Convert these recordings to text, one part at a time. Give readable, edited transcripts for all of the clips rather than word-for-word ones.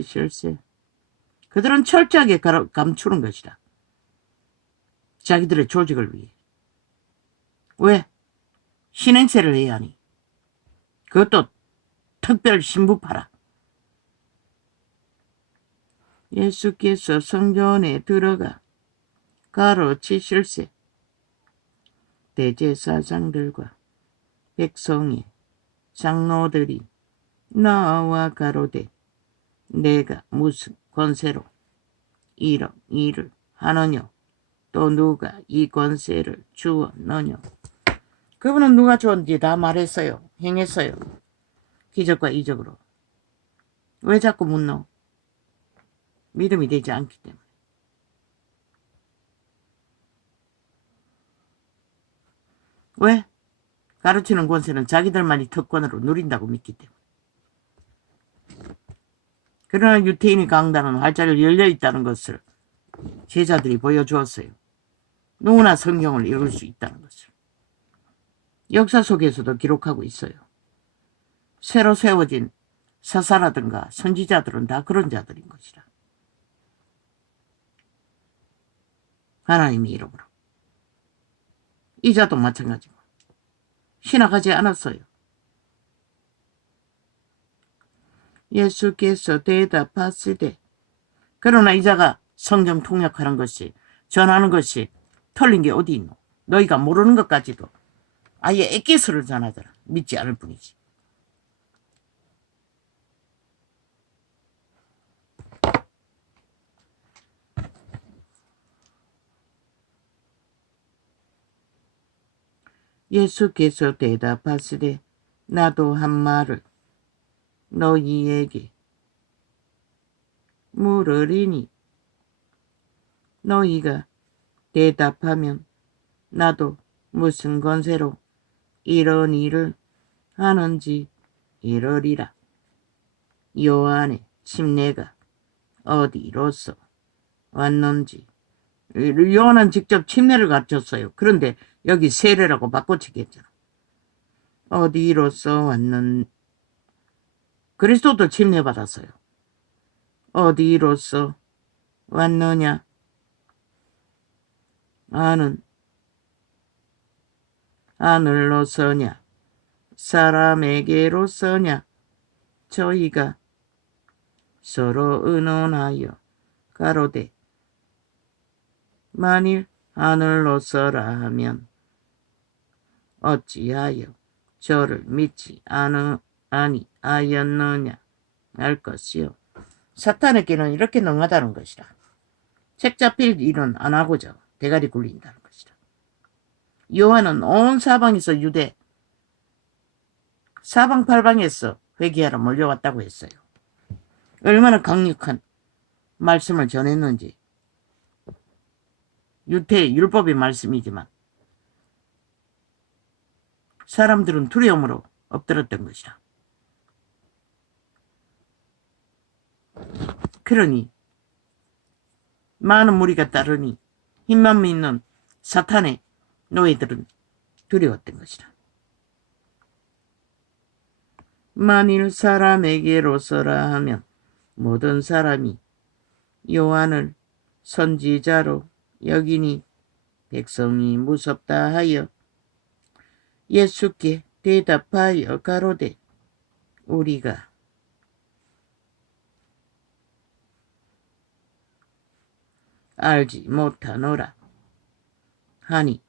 실세. 그들은 철저하게 감추는 것이다. 자기들의 조직을 위해. 왜? 신행세를 해야 하니. 그것도 특별 신부파라. 예수께서 성전에 들어가 가르치실세. 대제사장들과 백성의 장로들이 나와 가로되 내가 무슨 권세로 이런 일을 하느냐, 또 누가 이 권세를 주었느냐. 그분은 누가 주었는지 다 말했어요. 행했어요. 기적과 이적으로. 왜 자꾸 묻노? 믿음이 되지 않기 때문에. 왜? 가르치는 권세는 자기들만이 특권으로 누린다고 믿기 때문에. 그러나 유태인의 강단은 활짝 열려있다는 것을 제자들이 보여주었어요. 누구나 성경을 읽을 수 있다는 것을. 역사 속에서도 기록하고 있어요. 새로 세워진 사사라든가 선지자들은 다 그런 자들인 것이라. 하나님의 이름으로. 이자도 마찬가지고. 신학하지 않았어요. 예수께서 대답하시되, 그러나 이자가 성경 통역하는 것이, 전하는 것이 틀린 게 어디 있노? 너희가 모르는 것까지도 아예 액기스를 전하더라. 믿지 않을 뿐이지. 예수께서 대답하시되, 나도 한 말을 너희에게 물으리니 너희가 대답하면 나도 무슨 권세로 이런 일을 하는지 이러리라. 요한의 침례가 어디로서 왔는지. 요한은 직접 침례를 가르쳤어요. 그런데 여기 세례라고 바꿔치겠잖아. 어디로서 왔는, 그리스도도 침례 받았어요. 어디로서 왔느냐? 나는 하늘로서냐? 사람에게로서냐? 저희가 서로 의논하여 가로되 만일 하늘로서라 하면 어찌하여 저를 믿지 아니하였느냐 할 것이요. 사탄에게는 이렇게 능하다는 것이라. 책 잡힐 일은 안 하고자 대가리 굴린다는 것이라. 요한은 온 사방에서 유대 사방팔방에서 회개하러 몰려왔다고 했어요. 얼마나 강력한 말씀을 전했는지. 유태의 율법의 말씀이지만 사람들은 두려움으로 엎드렸던 것이라. 그러니 많은 무리가 따르니 힘만 믿는 사탄의 노예들은 두려웠던 것이라. 만일 사람에게로서라 하면 모든 사람이 요한을 선지자로 여기니 백성이 무섭다 하여 예수께 대답하여 가로되 우리가 알지 못하노라 하니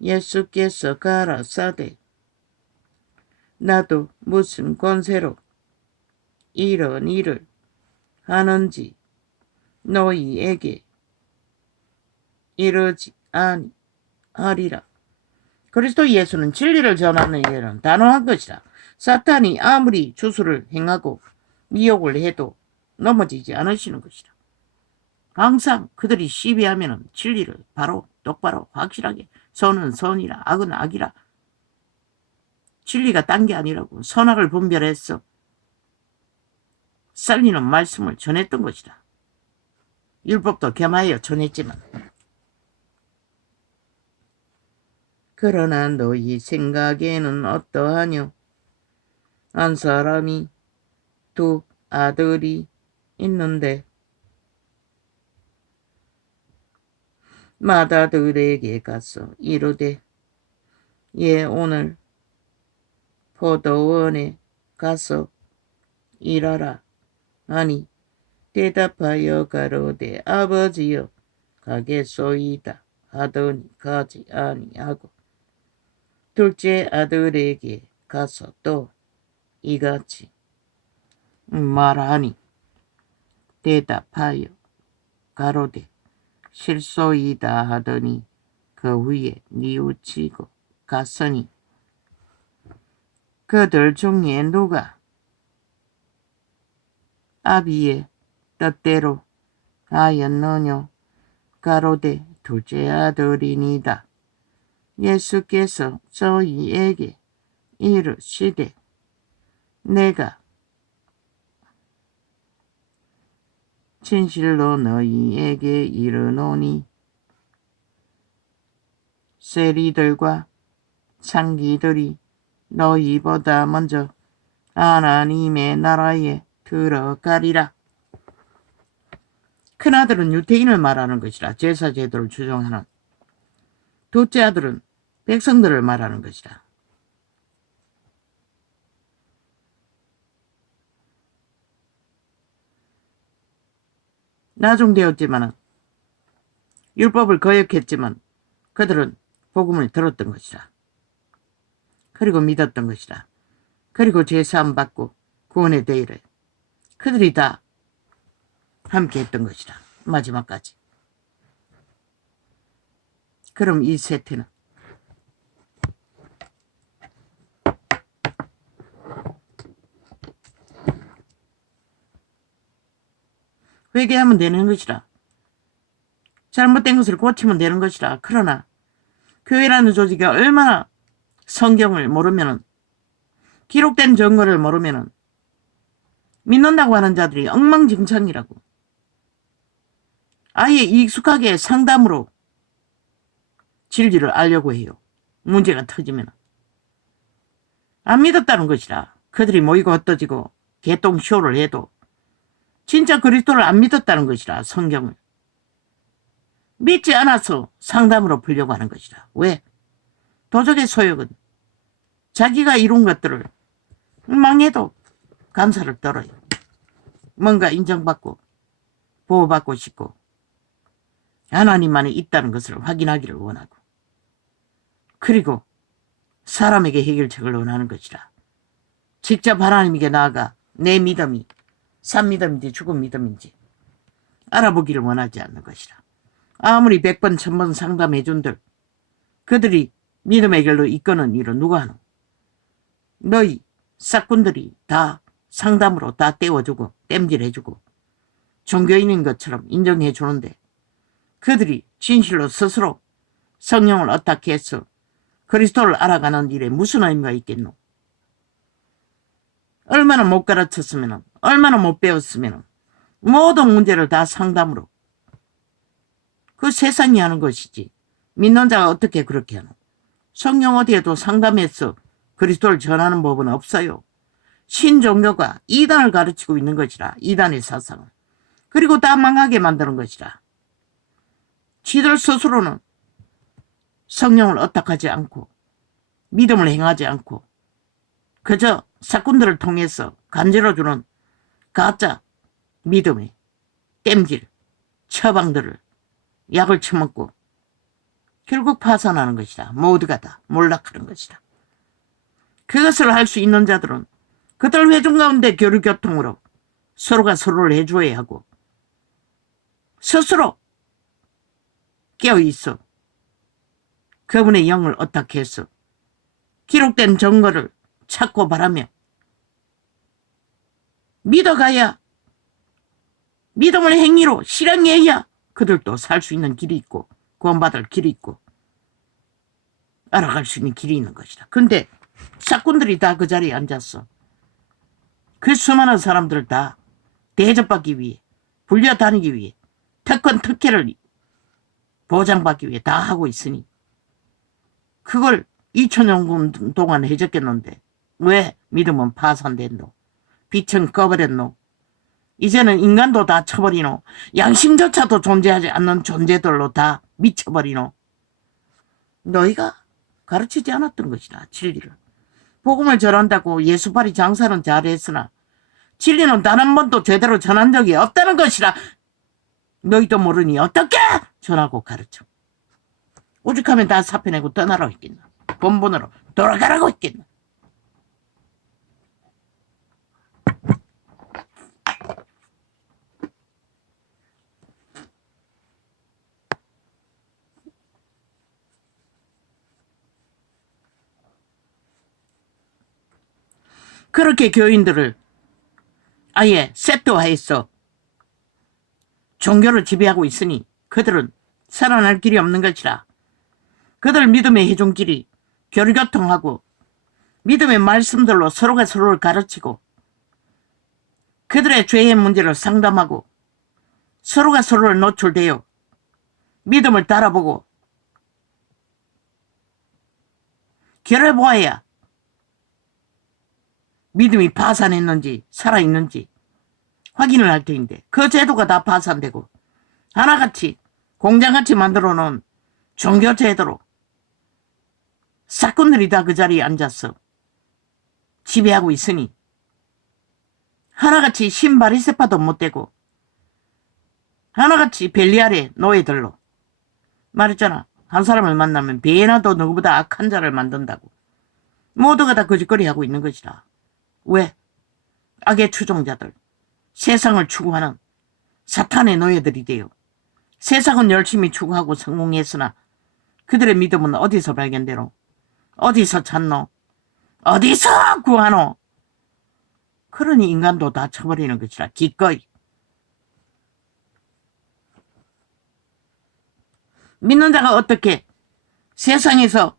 예수께서 가라사대 나도 무슨 권세로 이런 일을 하는지 너희에게 이르지 아니하리라. 그리스도 예수는 진리를 전하는 일은 단호한 것이라. 사탄이 아무리 주술을 행하고 미혹을 해도 넘어지지 않으시는 것이라. 항상 그들이 시비하면 진리를 바로 똑바로 확실하게 선은 선이라 악은 악이라. 진리가 딴 게 아니라고 선악을 분별해서 살리는 말씀을 전했던 것이다. 율법도 겸하여 전했지만 그러나 너희 생각에는 어떠하뇨? 한 사람이 두 아들이 있는데 마다들에게 가서 이르되 예 오늘 포도원에 가서 일하라 하니 대답하여 가로되 아버지여 가겠소이다 하더니 가지 아니하고 둘째 아들에게 가서 또 이같이 말하니 대답하여 가로되 실소이다 하더니 그 후에 뉘우치고 갔으니 그들 중에 누가 아비의 뜻대로 하였느뇨 가로되 둘째 아들이니이다. 예수께서 저희에게 이르시되 내가 진실로 너희에게 이르노니 세리들과 창기들이 너희보다 먼저 하나님의 나라에 들어가리라. 큰아들은 유태인을 말하는 것이라 제사제도를 주장하는 둘째 아들은 백성들을 말하는 것이라. 나중되었지만 율법을 거역했지만 그들은 복음을 들었던 것이라. 그리고 믿었던 것이라. 그리고 죄사함 받고 구원의 대의를 그들이 다 함께 했던 것이라. 마지막까지. 그럼 이 세태는 회개하면 되는 것이라. 잘못된 것을 고치면 되는 것이라. 그러나 교회라는 조직이 얼마나 성경을 모르면은 기록된 증거를 모르면은 믿는다고 하는 자들이 엉망진창이라고. 아예 익숙하게 상담으로 진리를 알려고 해요. 문제가 터지면. 안 믿었다는 것이라. 그들이 모이고 흩어지고 개똥쇼를 해도 진짜 그리스도를 안 믿었다는 것이라. 성경을. 믿지 않아서 상담으로 풀려고 하는 것이라. 왜? 도적의 소욕은 자기가 이룬 것들을 망해도 감사를 떨어요. 뭔가 인정받고 보호받고 싶고 하나님만이 있다는 것을 확인하기를 원하고 그리고 사람에게 해결책을 원하는 것이라. 직접 하나님에게 나아가 내 믿음이 산 믿음인지 죽은 믿음인지 알아보기를 원하지 않는 것이라. 아무리 100번 1000번 상담해준들 그들이 믿음의 길로 이끄는 일은 누가 하노? 너희 싹군들이 다 상담으로 다 떼워주고 땜질해주고 종교인인 것처럼 인정해주는데 그들이 진실로 스스로 성령을 어떻게 해서 그리스도를 알아가는 일에 무슨 의미가 있겠노? 얼마나 못 가르쳤으면 얼마나 못 배웠으면 모든 문제를 다 상담으로 그 세상이 하는 것이지 믿는 자가 어떻게 그렇게 하노? 성령 어디에도 상담해서 그리스도를 전하는 법은 없어요. 신종교가 이단을 가르치고 있는 것이라. 이단의 사상을. 그리고 다 망하게 만드는 것이라. 지들 스스로는 성령을 어떡하지 않고 믿음을 행하지 않고 그저 사건들을 통해서 간지러주는 가짜 믿음의 땜질 처방들을 약을 처먹고 결국 파산하는 것이다. 모두가 다 몰락하는 것이다. 그것을 할 수 있는 자들은 그들 회중 가운데 교류교통으로 서로가 서로를 해줘야 하고 스스로 깨어있어 그분의 영을 어떻게 해서 기록된 증거를 찾고 바라며 믿어가야 믿음을 행위로 실행해야 그들도 살 수 있는 길이 있고 구원받을 길이 있고 알아갈 수 있는 길이 있는 것이다. 근데 사꾼들이 다 그 자리에 앉았어. 그 수많은 사람들을 다 대접받기 위해 불려다니기 위해 특권 특혜를 보장받기 위해 다 하고 있으니 그걸 2000년 동안 해줬겠는데 왜 믿음은 파산됐노? 빛은 꺼버렸노? 이제는 인간도 다 쳐버리노. 양심조차도 존재하지 않는 존재들로 다 미쳐버리노. 너희가 가르치지 않았던 것이다. 진리를. 복음을 전한다고 예수발이 장사는 잘했으나 진리는 단 한 번도 제대로 전한 적이 없다는 것이라. 너희도 모르니 어떻게 전하고 가르쳐. 오죽하면 다 사표내고 떠나라고 했겠나. 본분으로 돌아가라고 했겠나. 그렇게 교인들을 아예 세트화해서 종교를 지배하고 있으니 그들은 살아날 길이 없는 것이라. 그들 믿음의 해종길이 교류교통하고 믿음의 말씀들로 서로가 서로를 가르치고 그들의 죄의 문제를 상담하고 서로가 서로를 노출되어 믿음을 따라보고 결해보아야 믿음이 파산했는지 살아있는지 확인을 할 터인데 그 제도가 다 파산되고 하나같이 공장같이 만들어 놓은 종교제도로 사건들이 다 그 자리에 앉아서 지배하고 있으니 하나같이 신바리새파도 못되고 하나같이 벨리알의 노예들로 말했잖아. 한 사람을 만나면 배나도 누구보다 악한 자를 만든다고. 모두가 다 거짓거리하고 있는 것이다. 왜? 악의 추종자들, 세상을 추구하는 사탄의 노예들이 되어 세상은 열심히 추구하고 성공했으나 그들의 믿음은 어디서 발견되노? 어디서 찾노? 어디서 구하노? 그러니 인간도 다 쳐버리는 것이라. 기꺼이. 믿는 자가 어떻게 세상에서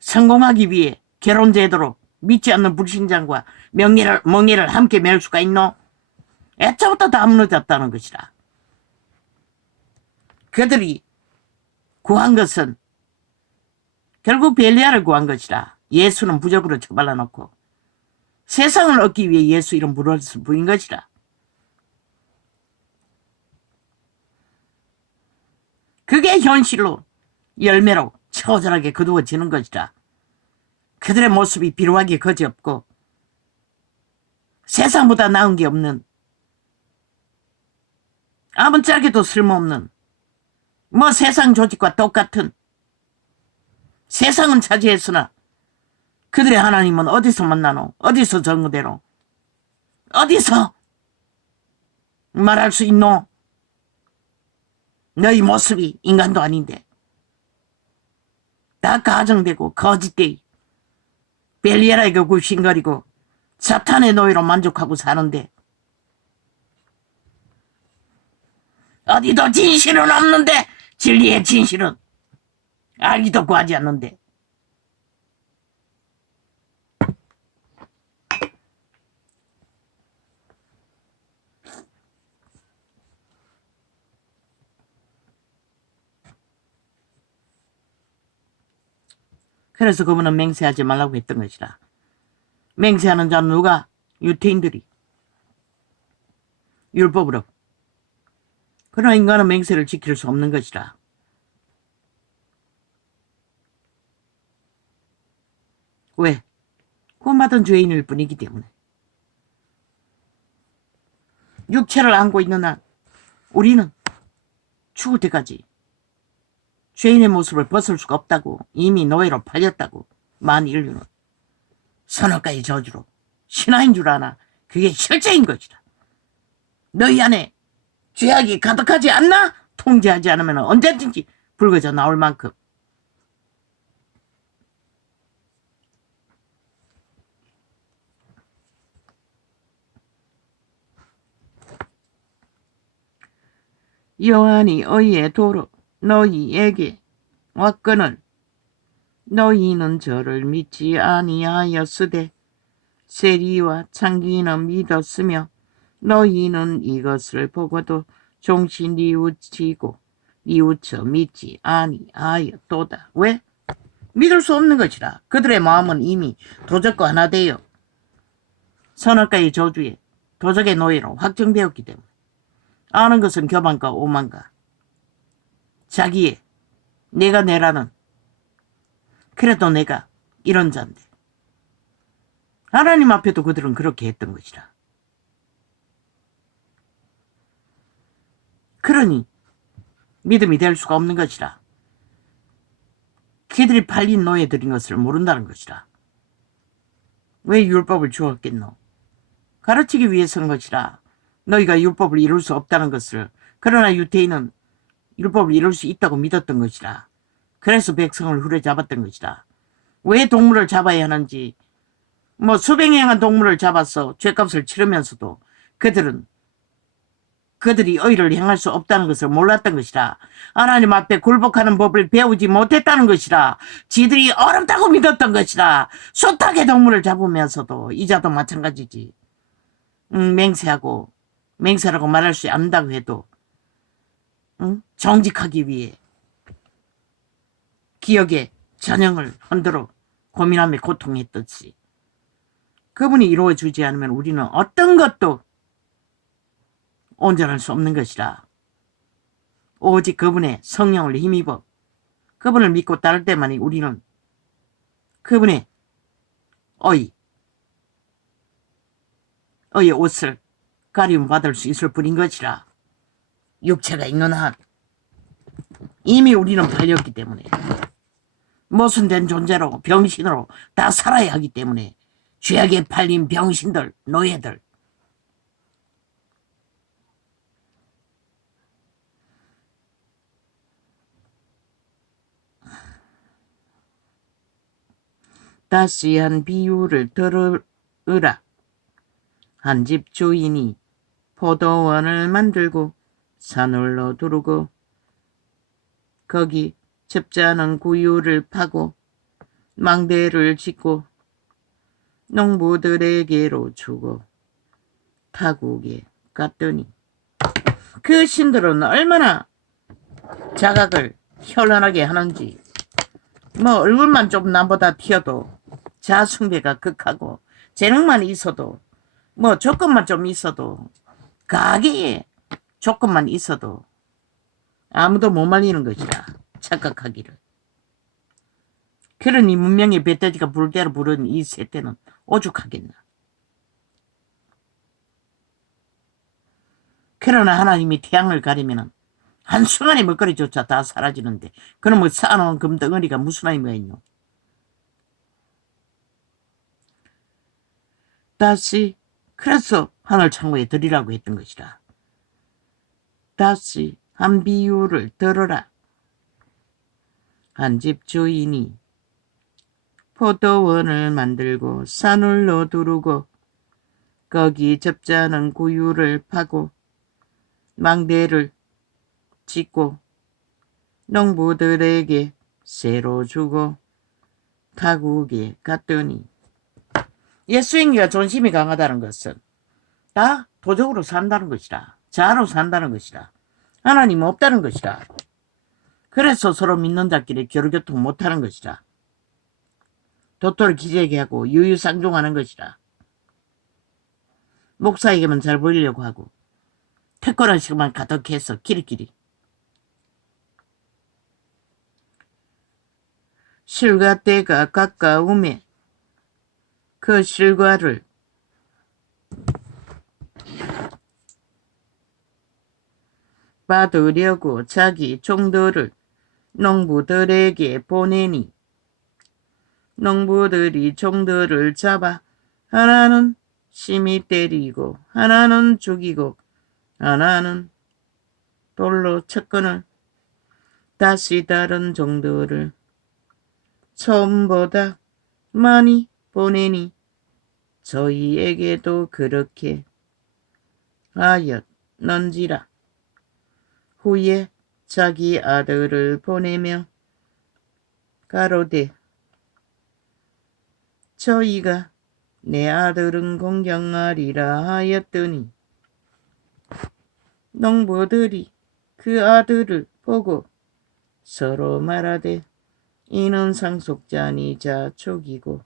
성공하기 위해 결혼제도로 믿지 않는 불신자과 멍해를 함께 맬 수가 있노? 애초부터 다 무너졌다는 것이라. 그들이 구한 것은 결국 벨리알을 구한 것이라. 예수는 부적으로 처발라 놓고 세상을 얻기 위해 예수 이름 무릇을 부인 것이라. 그게 현실로 열매로 처절하게 거두어지는 것이라. 그들의 모습이 비루하게 거지없고 세상보다 나은 게 없는 아무짝에도 쓸모없는 세상 조직과 똑같은 세상은 차지했으나 그들의 하나님은 어디서 만나노? 어디서 전거되노? 어디서 말할 수 있노? 너희 모습이 인간도 아닌데 다 가정되고 거짓되이 벨리알에게 굽신거리고 사탄의 노예로 만족하고 사는데 어디도 진실은 없는데 진리의 진실은 알기도 구하지 않는데 그래서 그분은 맹세하지 말라고 했던 것이라. 맹세하는 자는 누가? 유태인들이 율법으로. 그러나 인간은 맹세를 지킬 수 없는 것이라. 왜? 구원받은 죄인일 뿐이기 때문에. 육체를 안고 있는 한 우리는 죽을 때까지 죄인의 모습을 벗을 수가 없다고. 이미 노예로 팔렸다고. 만인류는 선악과의 저주로 신화인 줄 아나 그게 실제인 것이다. 너희 안에 죄악이 가득하지 않나? 통제하지 않으면 언제든지 불거져 나올 만큼. 여호와니 의의 도로 너희에게 왔거늘 너희는 저를 믿지 아니하였으되 세리와 창기는 믿었으며 너희는 이것을 보고도 종시 뉘우치고 뉘우쳐 믿지 아니하였도다. 왜? 믿을 수 없는 것이라. 그들의 마음은 이미 도적과 하나 되어 선악과의 저주에 도적의 노예로 확정되었기 때문에 아는 것은 교만과 오만과 자기의 내가 내라는 그래도 내가 이런 자인데 하나님 앞에도 그들은 그렇게 했던 것이라. 그러니 믿음이 될 수가 없는 것이라. 그들이 팔린 노예들인 것을 모른다는 것이라. 왜 율법을 주었겠노? 가르치기 위해서인 것이라. 너희가 율법을 이룰 수 없다는 것을. 그러나 유대인은 율법을 이룰 수 있다고 믿었던 것이라. 그래서 백성을 후려잡았던 것이라. 왜 동물을 잡아야 하는지 수백에 향한 동물을 잡아서 죗값을 치르면서도 그들이 의를 행할 수 없다는 것을 몰랐던 것이라. 하나님 앞에 굴복하는 법을 배우지 못했다는 것이라. 지들이 어렵다고 믿었던 것이라. 숱하게 동물을 잡으면서도 이자도 마찬가지지. 맹세라고 말할 수 안다고 해도 정직하기 위해 기억의 전형을 흔들어 고민하며 고통했듯이 그분이 이루어주지 않으면 우리는 어떤 것도 온전할 수 없는 것이라. 오직 그분의 성령을 힘입어 그분을 믿고 따를 때만이 우리는 그분의 의의 옷을 가리움 받을 수 있을 뿐인 것이라. 육체가 있는 한 이미 우리는 팔렸기 때문에 모순된 존재로 병신으로 다 살아야 하기 때문에 죄악에 팔린 병신들, 노예들. 다시 한 비유를 들으라. 한 집 주인이 포도원을 만들고 산울로 두르고 거기 첩자는 구유를 파고 망대를 짓고 농부들에게로 주고 타국에 갔더니 그 신들은 얼마나 자각을 현란하게 하는지 얼굴만 좀 남보다 튀어도 자숭배가 극하고 재능만 있어도 조건만 좀 있어도 가게에 조건만 있어도 아무도 못 말리는 것이라 착각하기를. 그러니 문명의 배돼지가 불대로 부른 이 세대는 오죽하겠나. 그러나 하나님이 태양을 가리면 한순간에 먹거리조차 다 사라지는데 그럼 쌓아놓은 금덩어리가 무슨 의미가 있노? 다시 그래서 하늘 창고에 드리라고 했던 것이라. 다시 한 비유를 들어라. 한 집 주인이 포도원을 만들고 산울로 두르고 거기 접자는 구유를 파고 망대를 짓고 농부들에게 새로 주고 타국에 갔더니 예수행위가 존심이 강하다는 것은 다 도적으로 산다는 것이라. 자아로 산다는 것이라. 하나님 없다는 것이라. 그래서 서로 믿는 자끼리 겨루교통 못하는 것이라. 도토를 기재게 하고 유유상종하는 것이라. 목사에게만 잘 보이려고 하고 특권한 식만 가득해서 끼리끼리. 실과 때가 가까움에 그 실과를 받으려고 자기 종들을 농부들에게 보내니 농부들이 종들을 잡아 하나는 심히 때리고 하나는 죽이고 하나는 돌로 쳤거늘 다시 다른 종들을 처음보다 많이 보내니 저희에게도 그렇게 하였는지라. 후에 자기 아들을 보내며 가로되 저희가 내 아들은 공경하리라 하였더니 농부들이 그 아들을 보고 서로 말하되 이는 상속자니자 족이고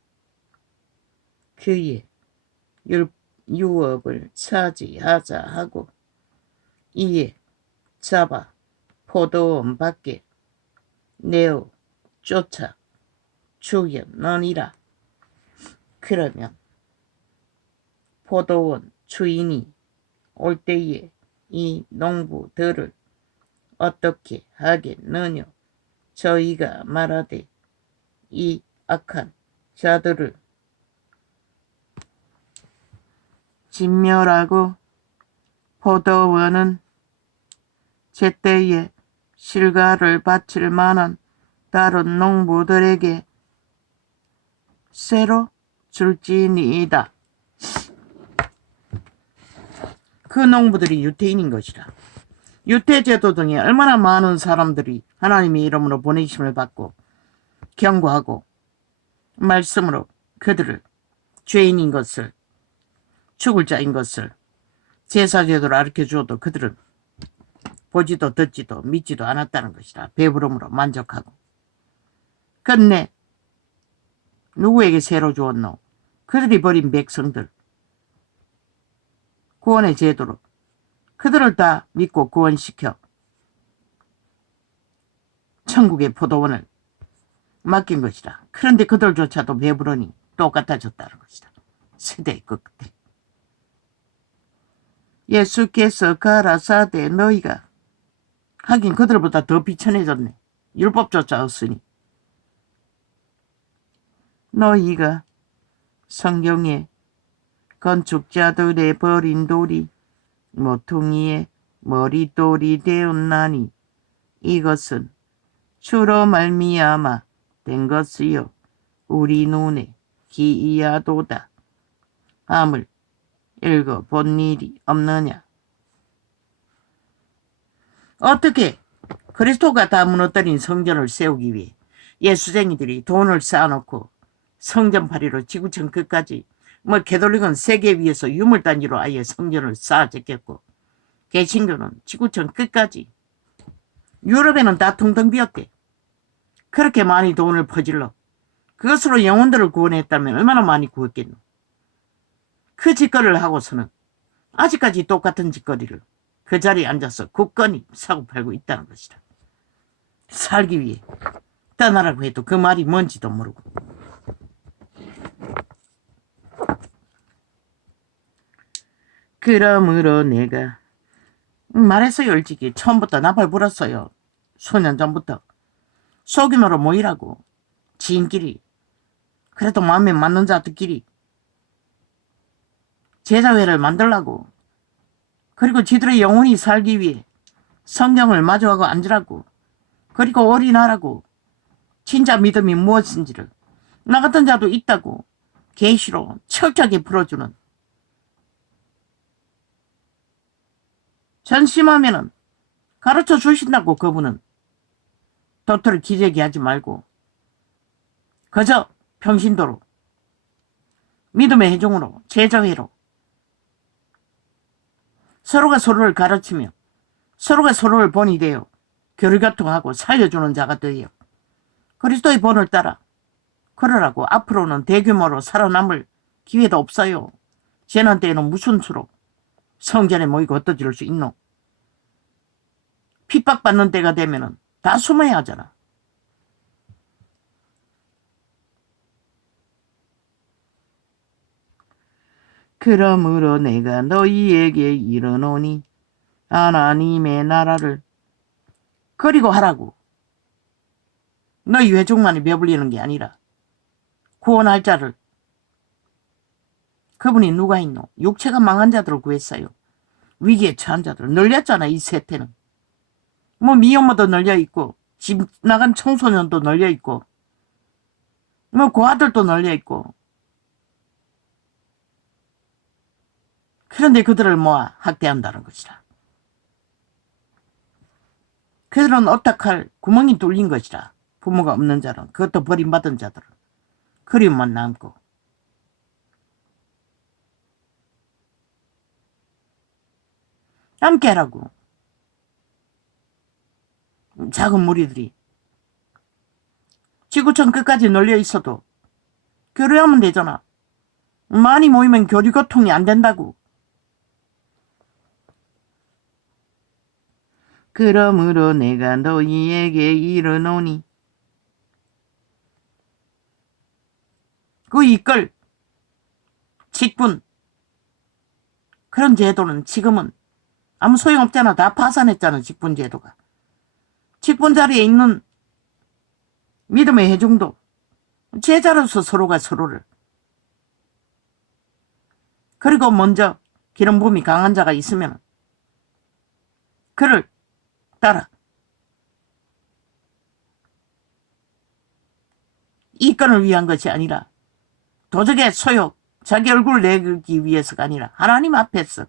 그의 유업을 차지하자 하고 이에 잡아 포도원 밖에 내어 쫓아 죽였느니라. 그러면 포도원 주인이 올 때에 이 농부들을 어떻게 하겠느냐. 저희가 말하되 이 악한 자들을 진멸하고 포도원은 제때에 실과를 바칠 만한 다른 농부들에게 새로 줄지니이다. 그 농부들이 유태인인 것이라. 유태제도 등에 얼마나 많은 사람들이 하나님의 이름으로 보내심을 받고 경고하고 말씀으로 그들을 죄인인 것을, 죽을 자인 것을 제사제도로 가르쳐주어도 그들은 보지도 듣지도 믿지도 않았다는 것이라. 배부름으로 만족하고. 끝내 누구에게 새로 주었노? 그들이 버린 백성들, 구원의 제도로 그들을 다 믿고 구원시켜 천국의 포도원을 맡긴 것이라. 그런데 그들조차도 배부르니 똑같아졌다는 것이다. 세대의 끝에 예수께서 가라사대 너희가, 하긴 그들보다 더 비천해졌네. 율법조차 없으니. 너희가 성경에 건축자들의 버린 돌이 모퉁이의 머릿돌이 되었나니 이것은 주로 말미암아 된 것이요 우리 눈에 기이하도다 함을 읽어본 일이 없느냐. 어떻게 그리스도가 다 무너뜨린 성전을 세우기 위해 예수쟁이들이 돈을 쌓아놓고 성전파리로 지구촌 끝까지, 개톨릭은 세계 위에서 유물단지로 아예 성전을 쌓아 제꼈고, 개신교는 지구촌 끝까지, 유럽에는 다 텅텅 비었대. 그렇게 많이 돈을 퍼질러 그것으로 영혼들을 구원했다면 얼마나 많이 구했겠노. 그 짓거리를 하고서는 아직까지 똑같은 짓거리를 그 자리에 앉아서 굳건히 사고팔고 있다는 것이다. 살기 위해 떠나라고 해도 그 말이 뭔지도 모르고. 그러므로 내가 말했어요. 일찍이 처음부터 나팔 불었어요. 수년 전부터. 소규모로 모이라고. 지인끼리, 그래도 마음에 맞는 자들끼리 제자회를 만들라고. 그리고 지들의 영혼이 살기 위해 성경을 마주하고 앉으라고. 그리고 올인하라고. 진짜 믿음이 무엇인지를 나 같은 자도 있다고 계시로 철저하게 풀어주는. 전심하면은 가르쳐 주신다고. 그분은 도토리 기재기 하지 말고 그저 평신도로 믿음의 회중으로 제자회로 서로가 서로를 가르치며 서로가 서로를 본이 되어 교류교통하고 살려주는 자가 되어 그리스도의 본을 따라 그러라고. 앞으로는 대규모로 살아남을 기회도 없어요. 재난 때에는 무슨 수로 성전에 모이고 엎드질 수 있노. 핍박받는 때가 되면은 다 숨어야 하잖아. 그러므로 내가 너희에게 이르노니 하나님의 나라를 그리고 하라고. 너희 회중만이 배불리는 게 아니라 구원할 자를. 그분이 누가 있노? 육체가 망한 자들을 구했어요. 위기에 처한 자들을 널렸잖아. 이 세태는 미혼모도 널려있고 집 나간 청소년도 널려있고 고아들도 널려있고. 그런데 그들을 모아 학대한다는 것이라. 그들은 어떡할 구멍이 뚫린 것이라. 부모가 없는 자는, 그것도 버림받은 자들은 그림만 남고. 함께 하라고. 작은 무리들이 지구촌 끝까지 널려 있어도 교류하면 되잖아. 많이 모이면 교리고통이 안 된다고. 그러므로 내가 너희에게 이르노니 그 이끌 직분 그런 제도는 지금은 아무 소용없잖아. 다 파산했잖아. 직분 제도가. 직분 자리에 있는 믿음의 회중도 제자로서 서로가 서로를 그리고 먼저 기름 부음이 강한 자가 있으면 그를 따라 이권을 위한 것이 아니라 도적의 소욕 자기 얼굴을 내기 위해서가 아니라 하나님 앞에서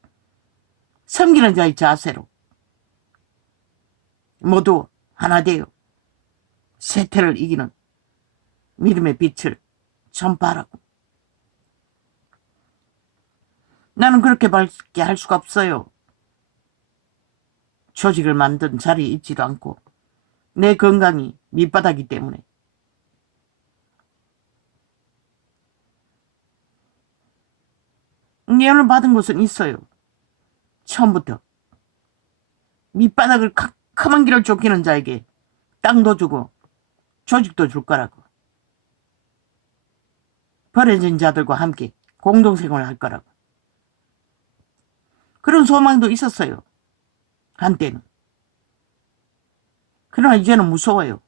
섬기는 자의 자세로 모두 하나 되어 세태를 이기는 믿음의 빛을 전파하라고. 나는 그렇게 밝게 할 수가 없어요. 조직을 만든 자리에 있지도 않고 내 건강이 밑바닥이기 때문에. 예언을 받은 곳은 있어요. 처음부터 밑바닥을 캄캄한 길을 쫓기는 자에게 땅도 주고 조직도 줄 거라고. 버려진 자들과 함께 공동생활을 할 거라고. 그런 소망도 있었어요. 한때는. 그러나 이제는 무서워요.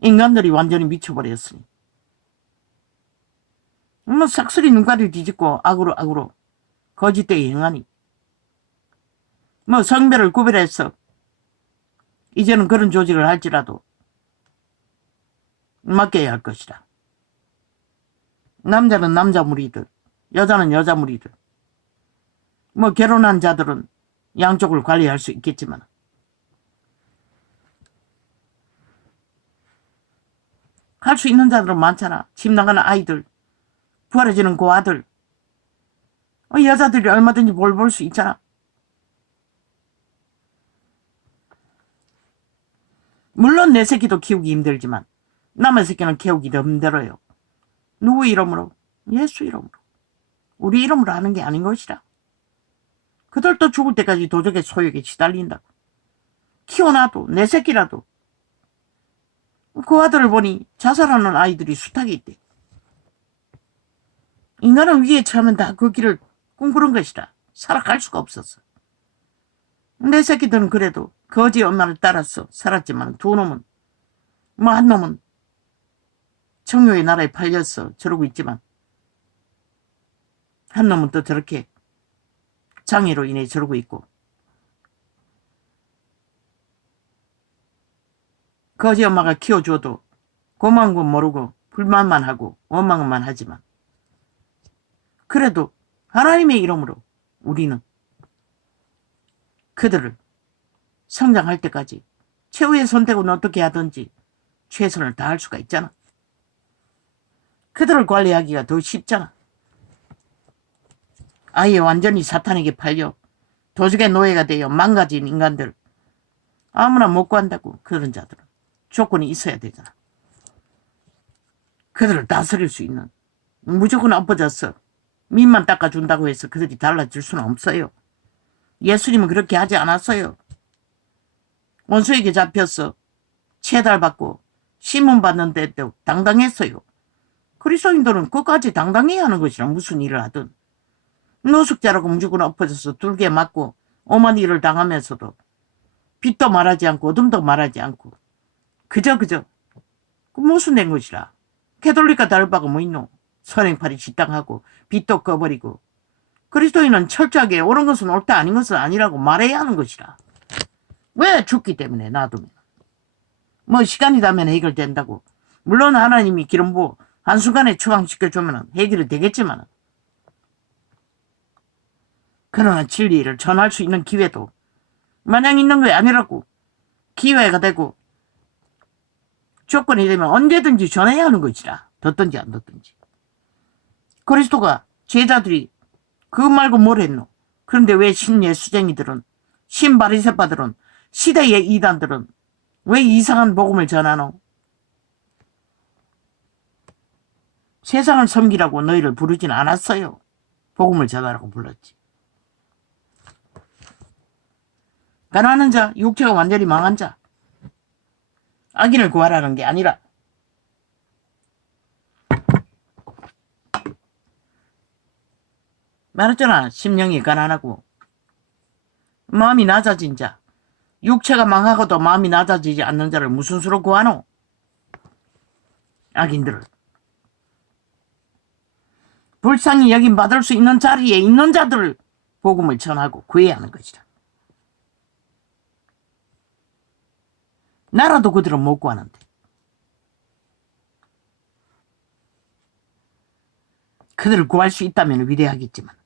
인간들이 완전히 미쳐버렸으니. 뭐 싹쓸이 눈가리를 뒤집고 악으로 거짓되게 행하니. 뭐 성별을 구별해서 이제는 그런 조직을 할지라도 맡겨야 할 것이다. 남자는 남자 무리들, 여자는 여자 무리들. 뭐 결혼한 자들은 양쪽을 관리할 수 있겠지만 할 수 있는 자들은 많잖아. 집 나가는 아이들, 부활해지는 그 아들. 여자들이 얼마든지 볼 수 있잖아. 물론 내 새끼도 키우기 힘들지만 남의 새끼는 키우기 더 힘들어요. 누구 이름으로? 예수 이름으로. 우리 이름으로 하는 게 아닌 것이라. 그들도 죽을 때까지 도적의 소욕에 시달린다. 키워놔도 내 새끼라도 그 아들을 보니 자살하는 아이들이 수탁이 있대. 인간은 위에 처하면 다 그 길을 꿈꾸는 것이라. 살아갈 수가 없었어. 내 새끼들은 그래도 거지 엄마를 따라서 살았지만 두 놈은 뭐 한 놈은 청룡의 나라에 팔려서 저러고 있지만 한 놈은 또 저렇게 장애로 인해 저러고 있고 거지 엄마가 키워줘도 고마운 건 모르고 불만만 하고 원망만 하지만 그래도 하나님의 이름으로 우리는 그들을 성장할 때까지 최후의 선택은 어떻게 하든지 최선을 다할 수가 있잖아. 그들을 관리하기가 더 쉽잖아. 아예 완전히 사탄에게 팔려 도적의 노예가 되어 망가진 인간들 아무나 못 구한다고. 그런 자들은 조건이 있어야 되잖아. 그들을 다스릴 수 있는 무조건 엎어져서 밑만 닦아준다고 해서 그들이 달라질 수는 없어요. 예수님은 그렇게 하지 않았어요. 원수에게 잡혀서 체달받고 심문받는 데도 당당했어요. 그리스도인들은 끝까지 당당해야 하는 것이라. 무슨 일을 하든 노숙자라고 무조건 엎어져서 둘게 맞고 오만 일을 당하면서도 빛도 말하지 않고 어둠도 말하지 않고 그저 그 무슨 된 것이라. 캐톨릭과 다를 바가 뭐 있노. 선행팔이 지당하고 빛도 꺼버리고. 그리스도인은 철저하게 옳은 것은 옳다 아닌 것은 아니라고 말해야 하는 것이라. 왜? 죽기 때문에 놔두면. 뭐 시간이 되면 해결된다고. 물론 하나님이 기름 부어 한순간에 추방시켜주면 해결이 되겠지만 그러나 진리를 전할 수 있는 기회도 마냥 있는 게 아니라고. 기회가 되고 조건이 되면 언제든지 전해야 하는 것이라. 듣든지 안 듣든지. 그리스도가 제자들이 그거 말고 뭘 했노? 그런데 왜 신예수쟁이들은 신바리새파들은 시대의 이단들은 왜 이상한 복음을 전하노? 세상을 섬기라고 너희를 부르진 않았어요. 복음을 전하라고 불렀지. 가난한 자, 육체가 완전히 망한 자, 악인을 구하라는 게 아니라 말했잖아. 심령이 가난하고 마음이 낮아진 자, 육체가 망하고도 마음이 낮아지지 않는 자를 무슨 수로 구하노? 악인들을. 불쌍히 여김 받을 수 있는 자리에 있는 자들을 복음을 전하고 구해야 하는 것이다. 나라도 그들은 못 구하는데. 그들을 구할 수 있다면 위대하겠지만.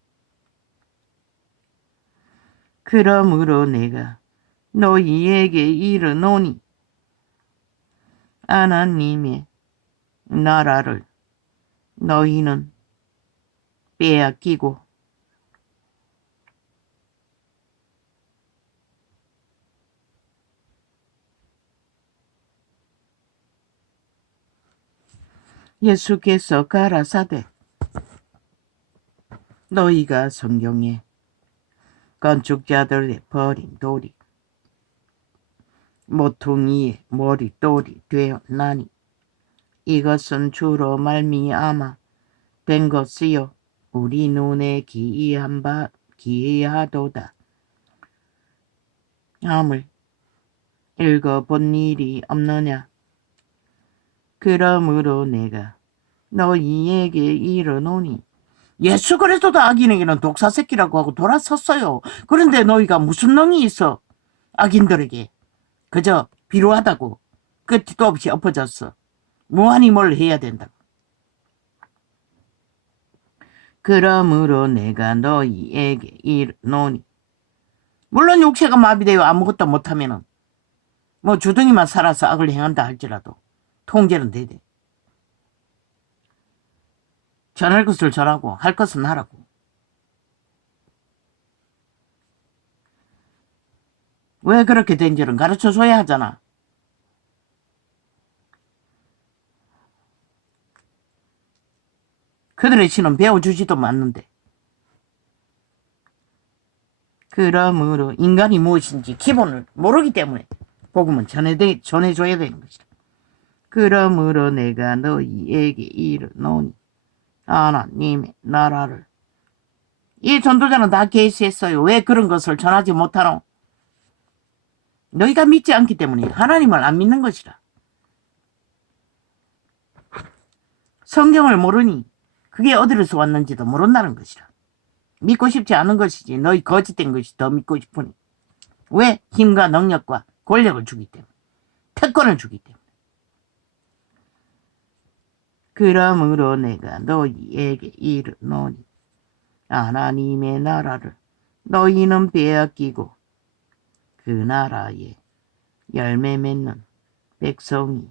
그러므로 내가 너희에게 이르노니 하나님의 나라를 너희는 빼앗기고 예수께서 가라사대 너희가 성경에 건축자들의 버린 돌이 모퉁이의 머릿돌이 되었나니 이것은 주로 말미암아 된 것이요 우리 눈에 기이하도다. 함을 읽어본 일이 없느냐. 그러므로 내가 너희에게 이르노니 예수 그리스도도 악인에게는 독사 새끼라고 하고 돌아섰어요. 그런데 너희가 무슨 능이 있어? 악인들에게 그저 비루하다고 끝도 없이 엎어졌어. 무한히 뭘 해야 된다고. 그러므로 내가 너희에게 이르노니 물론 육체가 마비되어 아무것도 못하면은 뭐 주둥이만 살아서 악을 행한다 할지라도 통제는 되대. 전할 것을 전하고 할 것은 하라고. 왜 그렇게 된지는 가르쳐줘야 하잖아. 그들의 신은 배워주지도 않는데. 그러므로 인간이 무엇인지 기본을 모르기 때문에 복음은 전해줘야 되는 것이다. 그러므로 내가 너희에게 이르노니 하나님의 나라를. 이 전도자는 다 계시했어요. 왜 그런 것을 전하지 못하노? 너희가 믿지 않기 때문에 하나님을 안 믿는 것이라. 성경을 모르니 그게 어디로서 왔는지도 모른다는 것이라. 믿고 싶지 않은 것이지 너희 거짓된 것이 더 믿고 싶으니. 왜? 힘과 능력과 권력을 주기 때문에. 특권을 주기 때문에. 그러므로 내가 너희에게 이르노니 하나님의 나라를 너희는 빼앗기고 그 나라에 열매 맺는 백성이